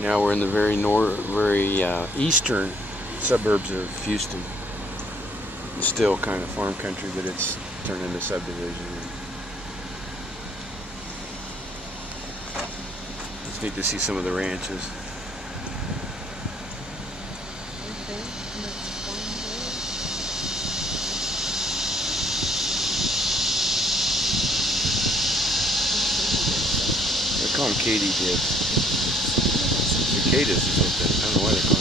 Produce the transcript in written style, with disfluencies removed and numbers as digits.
Now we're in the very eastern suburbs of Houston. It's still kind of farm country, but it's turned into subdivision. It's neat to see some of the ranches. They call them Katydid. Cicadas or something. I don't know why they call them.